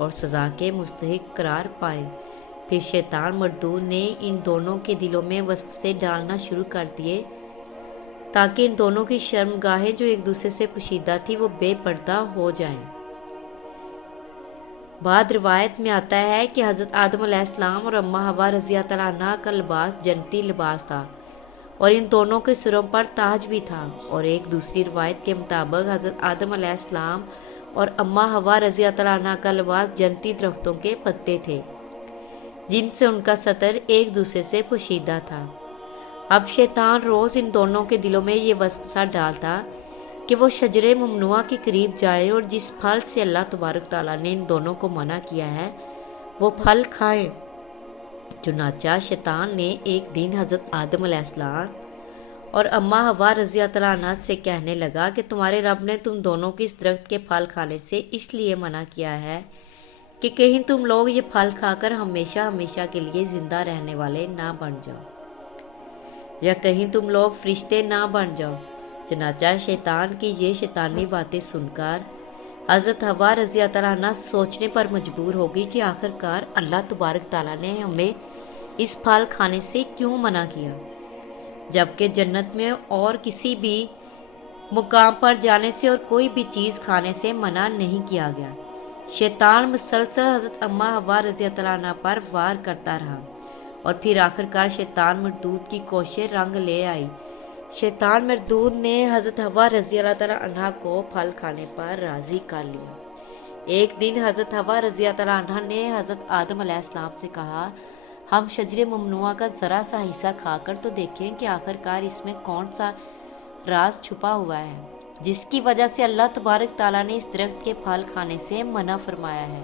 اور سزا کے مستحق قرار پائیں۔ پھر شیطان مردود نے ان دونوں کے دلوں میں وسوسے ڈالنا شروع کر دیے تاکہ ان دونوں کی شرمگاہیں جو ایک دوسرے سے پوشیدہ تھی وہ بے پردہ ہو جائیں۔ بعد روایت میں آتا ہے کہ حضرت آدم علیہ السلام اور اماں حوا رضی اللہ عنہا کا لباس جنتی لباس تھا اور ان دونوں کے سروں پر تاج بھی تھا، اور ایک دوسری روایت کے مطابق حضرت آدم علیہ السلام اور اماں حوا رضی اللہ عنہا کا لباس جنتی درختوں کے پتے تھے جن سے ان کا سطر ایک دوسرے سے پوشیدہ تھا۔ اب شیطان روز ان دونوں کے دلوں میں یہ وسوسہ ڈالتا کہ وہ شجر ممنوعہ کے قریب جائیں اور جس پھل سے اللہ تبارک تعالیٰ نے ان دونوں کو منع کیا ہے وہ پھل کھائیں۔ چنانچہ شیطان نے ایک دن حضرت آدم علیہ السلام اور اماں حوا رضی اللہ عنہا سے کہنے لگا کہ تمہارے رب نے تم دونوں کو اس درخت کے پھل کھانے سے اس لیے منع کیا ہے کہ کہیں تم لوگ یہ پھل کھا کر ہمیشہ ہمیشہ کے لیے زندہ رہنے والے نہ بن جاؤ، یا کہیں تم لوگ فرشتے نہ بن جاؤ۔ چنانچہ شیطان کی یہ شیطانی باتیں سن کر حضرت حوا رضی اللہ عنہا سوچنے پر مجبور ہو گئی کہ آخر کار اللہ تبارک تعالیٰ نے ہمیں اس پھل کھانے سے کیوں منع کیا، جبکہ جنت میں اور کسی بھی مقام پر جانے سے اور کوئی بھی چیز کھانے سے منع نہیں کیا گیا۔ شیطان مسلسل حضرت اماں حوا رضی اللہ عنہا پر وار کرتا رہا اور پھر آخر کار شیطان مردود کی کوششیں رنگ لے آئی۔ شیطان مردود نے حضرت حوا رضی اللہ عنہا کو پھل کھانے پر راضی کر لیا۔ ایک دن حضرت حوا رضی اللہ عنہا نے حضرت آدم علیہ السلام سے کہا، ہم شجر ممنوعہ کا ذرا سا حصہ کھا کر تو دیکھیں کہ آخر کار اس میں کون سا راز چھپا ہوا ہے جس کی وجہ سے اللہ تبارک تعالیٰ نے اس درخت کے پھل کھانے سے منع فرمایا ہے۔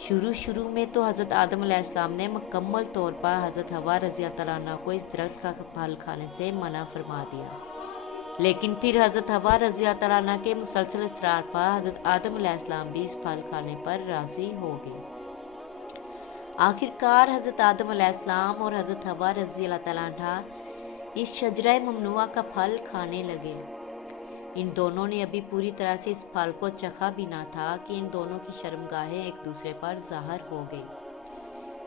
شروع میں تو حضرت آدم علیہ السلام نے مکمل طور پر حضرت حوا رضی اللہ عنہ کو اس درخت کا پھل کھانے سے منع فرما دیا، لیکن پھر حضرت حوا رضی اللہ عنہ کے مسلسل اصرار پر حضرت آدم علیہ السلام بھی اس پھل کھانے پر راضی ہو گئے۔ آخر کار حضرت آدم علیہ السلام اور حضرت حوا رضی اللہ عنہ اس شجرہ ممنوعہ کا پھل کھانے لگے۔ ان دونوں نے ابھی پوری طرح سے اس پھل کو چکھا بھی نہ تھا کہ ان دونوں کی شرمگاہیں ایک دوسرے پر ظاہر ہو گئی۔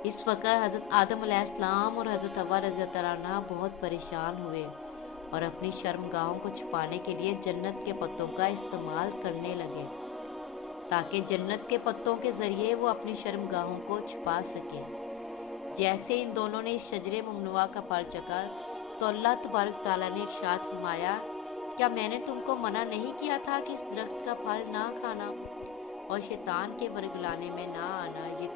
اس وقت حضرت آدم علیہ السلام اور حضرت حوا رضی اللہ عنہ بہت پریشان ہوئے اور اپنی شرمگاہوں کو چھپانے کے لیے جنت کے پتوں کا استعمال کرنے لگے تاکہ جنت کے پتوں کے ذریعے وہ اپنی شرمگاہوں کو چھپا سکیں۔ جیسے ان دونوں نے اس شجر ممنوعہ کا پھل چکھا تو اللہ تبارک تعالیٰ نے ارشاد فرمایا، کیا میں نے تم کو منع نہیں کیا تھا کہ اس درخت کا پھل نہ کھانا اور شیطان کے ورگلانے میں نہ آنا، یہ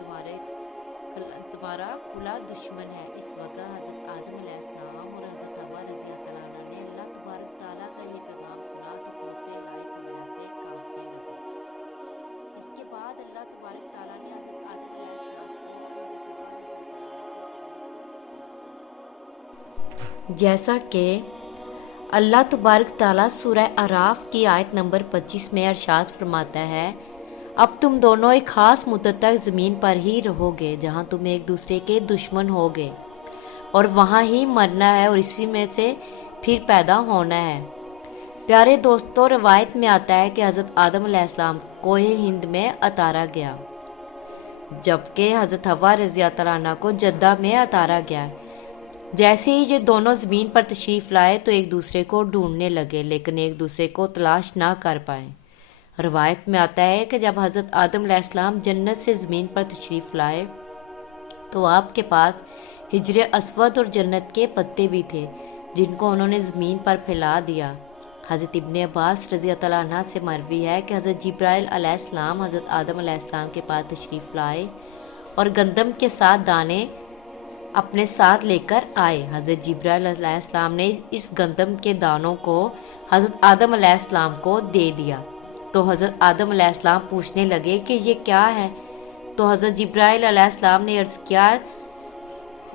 تمہارا کھلا دشمن ہے۔ اس وقت حضرت آدم علیہ السلام اور حضرت حوا رضی اللہ عنہ نے اللہ تبارک تعالیٰ کا یہ پیغام سنا تو خوف الہی کی وجہ سے کانپنے لگے۔ اس کے بعد اللہ تبارک تعالیٰ نے حضرت آدم علیہ السلام کو جیسا کہ اللہ تبارک تعالیٰ سورہ اعراف کی آیت نمبر 25 میں ارشاد فرماتا ہے، اب تم دونوں ایک خاص مدت تک زمین پر ہی رہو گے جہاں تم ایک دوسرے کے دشمن ہوگے اور وہاں ہی مرنا ہے اور اسی میں سے پھر پیدا ہونا ہے۔ پیارے دوستو، روایت میں آتا ہے کہ حضرت آدم علیہ السلام کوہ ہند میں اتارا گیا جبکہ حضرت حوا رضی اللہ عنہ کو جدہ میں اتارا گیا۔ جیسے ہی یہ دونوں زمین پر تشریف لائے تو ایک دوسرے کو ڈھونڈنے لگے لیکن ایک دوسرے کو تلاش نہ کر پائے۔ روایت میں آتا ہے کہ جب حضرت آدم علیہ السلام جنت سے زمین پر تشریف لائے تو آپ کے پاس حجر اسود اور جنت کے پتے بھی تھے جن کو انہوں نے زمین پر پھیلا دیا۔ حضرت ابن عباس رضی اللہ عنہ سے مروی ہے کہ حضرت جبرائیل علیہ السلام حضرت آدم علیہ السلام کے پاس تشریف لائے اور گندم کے ساتھ دانے اپنے ساتھ لے کر آئے۔ حضرت جبرائیل علیہ السلام نے اس گندم کے دانوں کو حضرت آدم علیہ السلام کو دے دیا تو حضرت آدم علیہ السلام پوچھنے لگے کہ یہ کیا ہے، تو حضرت جبرائیل علیہ السلام نے عرض کیا،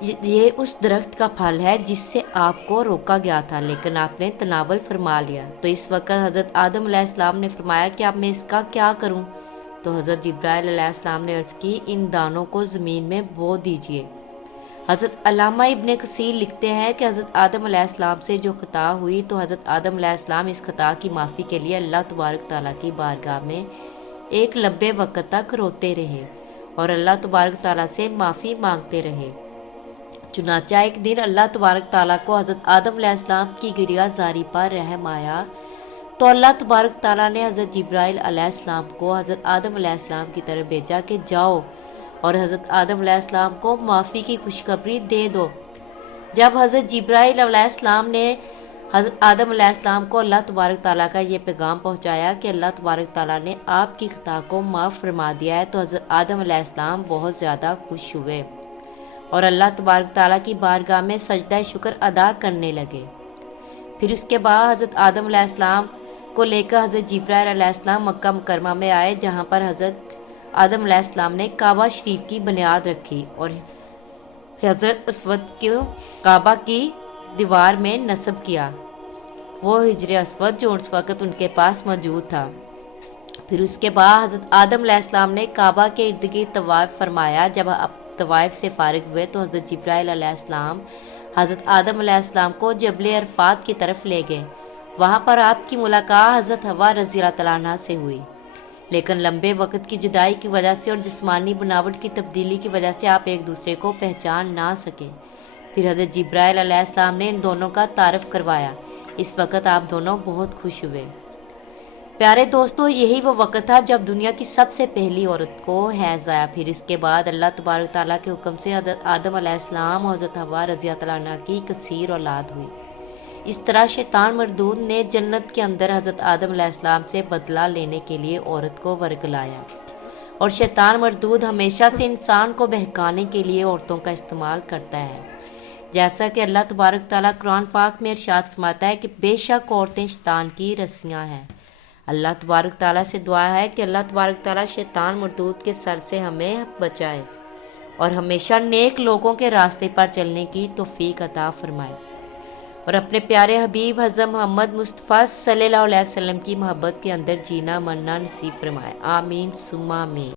یہ اس درخت کا پھل ہے جس سے آپ کو روکا گیا تھا لیکن آپ نے تناول فرما لیا۔ تو اس وقت حضرت آدم علیہ السلام نے فرمایا کہ اب میں اس کا کیا کروں، تو حضرت جبرائیل علیہ السلام نے عرض کی، ان دانوں کو زمین میں بو دیجئے۔ حضرت علامہ ابن کثیر لکھتے ہیں کہ حضرت آدم علیہ السلام سے جو خطا ہوئی تو حضرت آدم علیہ السلام اس خطا کی معافی کے لیے اللہ تبارک تعالیٰ کی بارگاہ میں ایک لمبے وقت تک روتے رہے اور اللہ تبارک تعالیٰ سے معافی مانگتے رہے۔ چنانچہ ایک دن اللہ تبارک تعالیٰ کو حضرت آدم علیہ السلام کی گریہ زاری پر رحم آیا تو اللہ تبارک تعالیٰ نے حضرت جبرائیل علیہ السلام کو حضرت آدم علیہ السلام کی طرف بھیجا کہ جاؤ اور حضرت آدم علیہ السلام کو معافی کی خوشخبری دے دو۔ جب حضرت جبرائیل علیہ السلام نے حضرت آدم علیہ السلام کو اللہ تبارک تعالیٰ کا یہ پیغام پہنچایا کہ اللہ تبارک تعالیٰ نے آپ کی خطا کو معاف فرما دیا ہے، تو حضرت آدم علیہ السلام بہت زیادہ خوش ہوئے اور اللہ تبارک تعالیٰ کی بارگاہ میں سجدہ شکر ادا کرنے لگے۔ پھر اس کے بعد حضرت آدم علیہ السلام کو لے کر حضرت جبرائیل علیہ السلام مکہ مکرمہ میں آئے، جہاں پر حضرت آدم علیہ السلام نے کعبہ شریف کی بنیاد رکھی اور حضرت اسود کو کعبہ کی دیوار میں نصب کیا، وہ حجر اسود جو اس وقت ان کے پاس موجود تھا۔ پھر اس کے بعد حضرت آدم علیہ السلام نے کعبہ کے ارد گرد طواف فرمایا۔ جب طواف سے فارغ ہوئے تو حضرت جبرائیل علیہ السلام حضرت آدم علیہ السلام کو جبل عرفات کی طرف لے گئے۔ وہاں پر آپ کی ملاقات حضرت حوا رضی اللہ تعالیٰ عنہا سے ہوئی، لیکن لمبے وقت کی جدائی کی وجہ سے اور جسمانی بناوٹ کی تبدیلی کی وجہ سے آپ ایک دوسرے کو پہچان نہ سکے۔ پھر حضرت جبرائیل علیہ السلام نے ان دونوں کا تعارف کروایا۔ اس وقت آپ دونوں بہت خوش ہوئے۔ پیارے دوستو، یہی وہ وقت تھا جب دنیا کی سب سے پہلی عورت کو حیض آیا۔ پھر اس کے بعد اللہ تبارک تعالیٰ کے حکم سے حضرت آدم علیہ السلام اور حضرت حوا رضی اللہ عنہا کی کثیر اولاد ہوئی۔ اس طرح شیطان مردود نے جنت کے اندر حضرت آدم علیہ السلام سے بدلہ لینے کے لیے عورت کو ورگلایا، اور شیطان مردود ہمیشہ سے انسان کو بہکانے کے لیے عورتوں کا استعمال کرتا ہے، جیسا کہ اللہ تبارک تعالیٰ قرآن پاک میں ارشاد فرماتا ہے کہ بے شک عورتیں شیطان کی رسیاں ہیں۔ اللہ تبارک تعالیٰ سے دعا ہے کہ اللہ تبارک تعالیٰ شیطان مردود کے سر سے ہمیں بچائے اور ہمیشہ نیک لوگوں کے راستے پر چلنے کی توفیق عطا فرمائے، اور اپنے پیارے حبیب حضرت محمد مصطفیٰ صلی اللہ علیہ وسلم کی محبت کے اندر جینا مرنا نصیب فرمائے۔ آمین ثم آمین۔